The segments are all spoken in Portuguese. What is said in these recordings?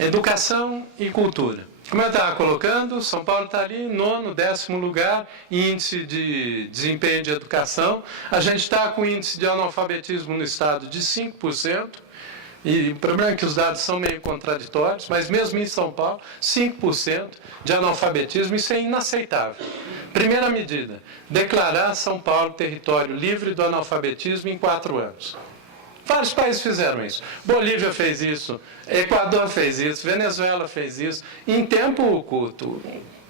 Educação e cultura. Como eu estava colocando, São Paulo está ali, 9º, 10º lugar, índice de desempenho de educação. A gente está com índice de analfabetismo no estado de 5%. E o problema é que os dados são meio contraditórios, mas mesmo em São Paulo, 5% de analfabetismo, isso é inaceitável. Primeira medida, declarar São Paulo território livre do analfabetismo em 4 anos. Vários países fizeram isso. Bolívia fez isso, Equador fez isso, Venezuela fez isso, em tempo curto.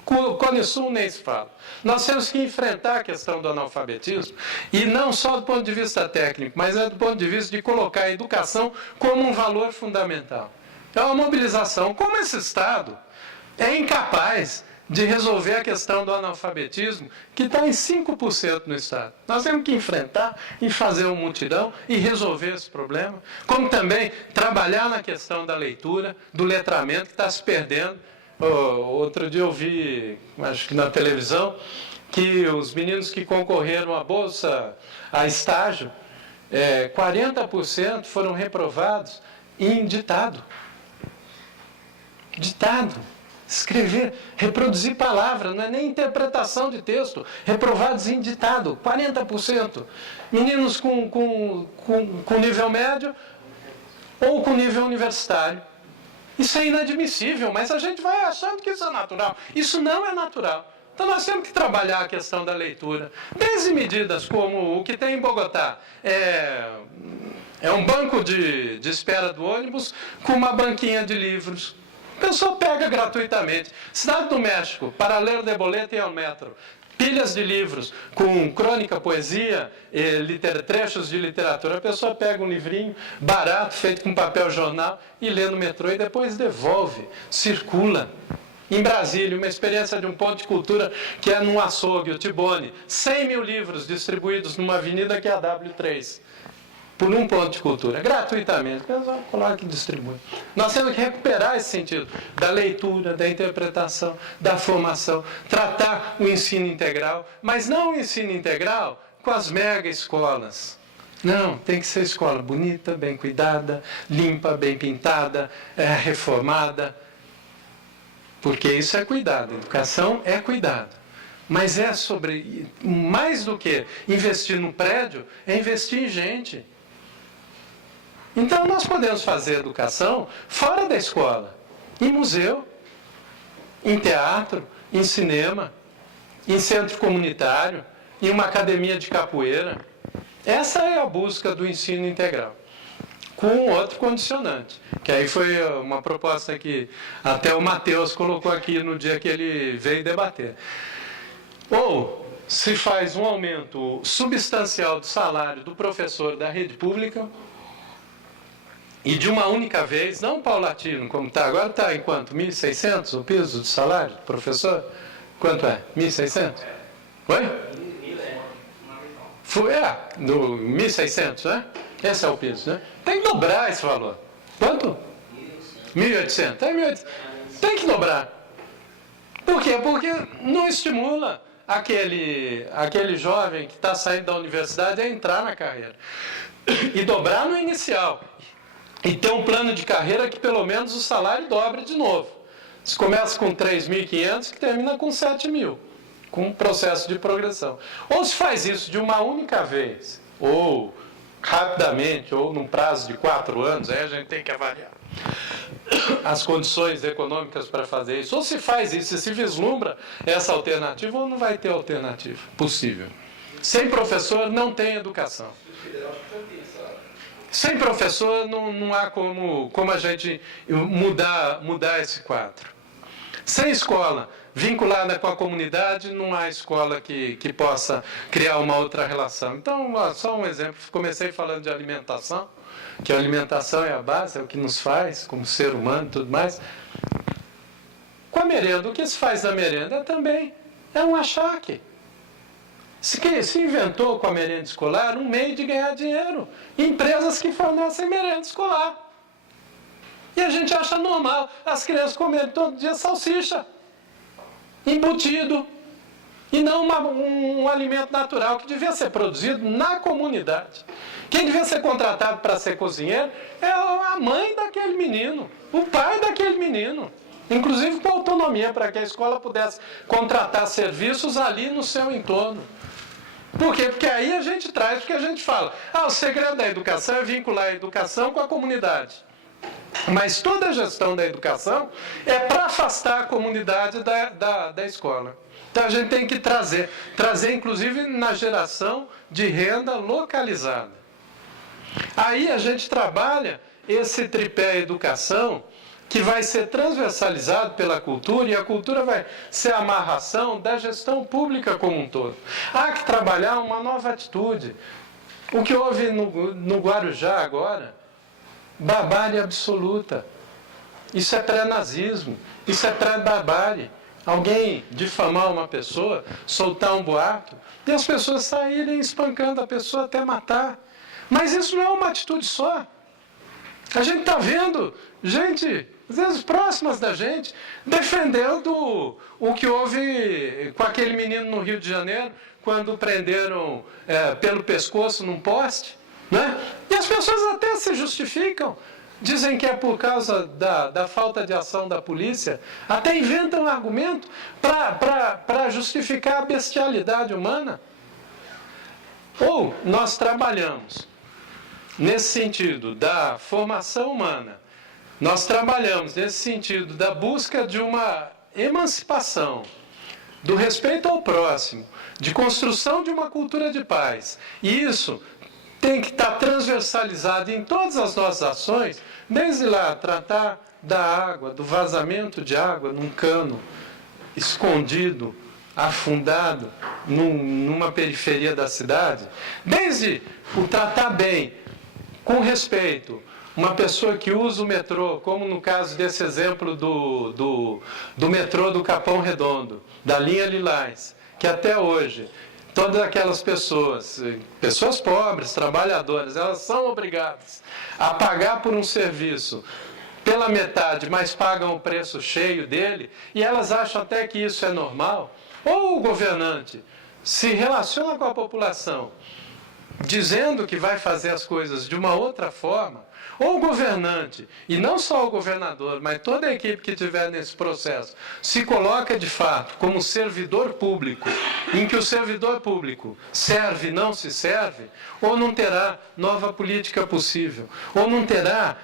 Cone Sul nem se fala. Nós temos que enfrentar a questão do analfabetismo, e não só do ponto de vista técnico, mas do ponto de vista de colocar a educação como um valor fundamental. É uma mobilização. Como esse Estado é incapaz de resolver a questão do analfabetismo, que está em 5% no Estado. Nós temos que enfrentar e fazer um mutirão e resolver esse problema, como também trabalhar na questão da leitura, do letramento, que está se perdendo. Outro dia eu vi, acho que na televisão, que os meninos que concorreram à bolsa, a estágio, 40% foram reprovados em ditado. Ditado. Escrever, reproduzir palavra, não é nem interpretação de texto, reprovados em ditado, 40%. Meninos com nível médio ou com nível universitário. Isso é inadmissível, mas a gente vai achando que isso é natural. Isso não é natural. Então nós temos que trabalhar a questão da leitura. Desde medidas como o que tem em Bogotá, é um banco de espera do ônibus com uma banquinha de livros. A pessoa pega gratuitamente. Cidade do México, para ler de boleto e ao metro. Pilhas de livros com crônica, poesia, trechos de literatura. A pessoa pega um livrinho barato, feito com papel jornal, e lê no metrô e depois devolve, circula. Em Brasília, uma experiência de um ponto de cultura que é num açougue, o Tibone. 100 mil livros distribuídos numa avenida que é a W3. Por um ponto de cultura, gratuitamente. Coloca e distribui. Nós temos que recuperar esse sentido da leitura, da interpretação, da formação, tratar o ensino integral, mas não o ensino integral com as mega escolas. Não, tem que ser escola bonita, bem cuidada, limpa, bem pintada, reformada, porque isso é cuidado, educação é cuidado. Mas é sobre, mais do que investir no prédio, é investir em gente. Então, nós podemos fazer educação fora da escola, em museu, em teatro, em cinema, em centro comunitário, em uma academia de capoeira. Essa é a busca do ensino integral, com outro condicionante, que aí foi uma proposta que até o Matheus colocou aqui no dia que ele veio debater. Ou se faz um aumento substancial do salário do professor da rede pública, e de uma única vez, não paulatino, como está agora, está em quanto? 1.600 o piso de salário do professor? Quanto é? 1.600? Oi? Do 1.600, né? Esse é o piso, né? Tem que dobrar esse valor. Quanto? 1.800. Tem que dobrar. Por quê? Porque não estimula aquele jovem que está saindo da universidade a entrar na carreira. E dobrar no inicial. E ter um plano de carreira que pelo menos o salário dobre de novo. Se começa com 3.500 que termina com 7.000, com um processo de progressão. Ou se faz isso de uma única vez, ou rapidamente, ou num prazo de 4 anos, aí a gente tem que avaliar as condições econômicas para fazer isso. Ou se faz isso, se vislumbra essa alternativa, ou não vai ter alternativa possível. Sem professor não tem educação. Sem professor não há como a gente mudar esse quadro. Sem escola vinculada com a comunidade, não há escola que possa criar uma outra relação. Então, só um exemplo. Comecei falando de alimentação, que a alimentação é a base, é o que nos faz como ser humano e tudo mais. Com a merenda, o que se faz da merenda também é um achaque. Se inventou com a merenda escolar um meio de ganhar dinheiro. Empresas que fornecem merenda escolar. E a gente acha normal as crianças comerem todo dia salsicha, embutido. E não um alimento natural que devia ser produzido na comunidade. Quem devia ser contratado para ser cozinheiro é a mãe daquele menino, o pai daquele menino. Inclusive com autonomia, para que a escola pudesse contratar serviços ali no seu entorno. Por quê? Porque aí a gente traz, porque a gente fala, o segredo da educação é vincular a educação com a comunidade. Mas toda a gestão da educação é para afastar a comunidade da escola. Então a gente tem que trazer inclusive na geração de renda localizada. Aí a gente trabalha esse tripé educação, que vai ser transversalizado pela cultura, e a cultura vai ser a amarração da gestão pública como um todo. Há que trabalhar uma nova atitude. O que houve no Guarujá agora, barbárie absoluta. Isso é pré-nazismo, isso é pré-barbárie. Alguém difamar uma pessoa, soltar um boato, e as pessoas saírem espancando a pessoa até matar. Mas isso não é uma atitude só. A gente está vendo gente, às vezes próximas da gente, defendendo o que houve com aquele menino no Rio de Janeiro, quando prenderam pelo pescoço num poste. Né? E as pessoas até se justificam. Dizem que é por causa da falta de ação da polícia, até inventam um argumento para justificar a bestialidade humana. Ou nós trabalhamos nesse sentido da formação humana, nós trabalhamos nesse sentido da busca de uma emancipação, do respeito ao próximo, de construção de uma cultura de paz. E isso tem que estar transversalizado em todas as nossas ações, desde lá, tratar da água, do vazamento de água num cano escondido, afundado numa periferia da cidade, desde o tratar bem, com respeito, uma pessoa que usa o metrô, como no caso desse exemplo do metrô do Capão Redondo, da linha Lilás, que até hoje todas aquelas pessoas pobres, trabalhadoras, elas são obrigadas a pagar por um serviço pela metade, mas pagam o preço cheio dele, e elas acham até que isso é normal. Ou o governante se relaciona com a população dizendo que vai fazer as coisas de uma outra forma, ou o governante, e não só o governador, mas toda a equipe que estiver nesse processo, se coloca de fato como servidor público, em que o servidor público serve e não se serve, ou não terá nova política possível, ou não terá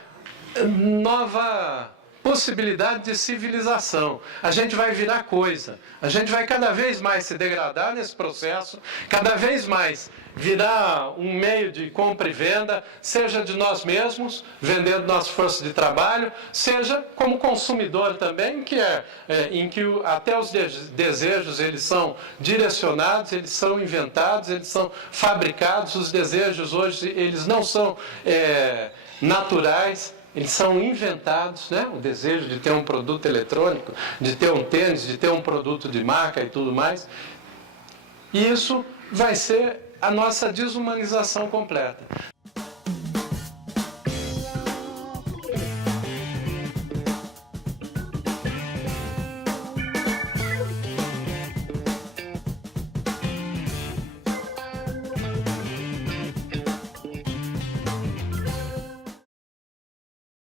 nova possibilidade de civilização. A gente vai virar coisa, a gente vai cada vez mais se degradar nesse processo, cada vez mais virar um meio de compra e venda, seja de nós mesmos, vendendo nossa força de trabalho, seja como consumidor também, em que até os desejos eles são direcionados, eles são inventados, eles são fabricados. Os desejos hoje eles não são naturais, eles são inventados, né? O desejo de ter um produto eletrônico, de ter um tênis, de ter um produto de marca e tudo mais. E isso vai ser a nossa desumanização completa.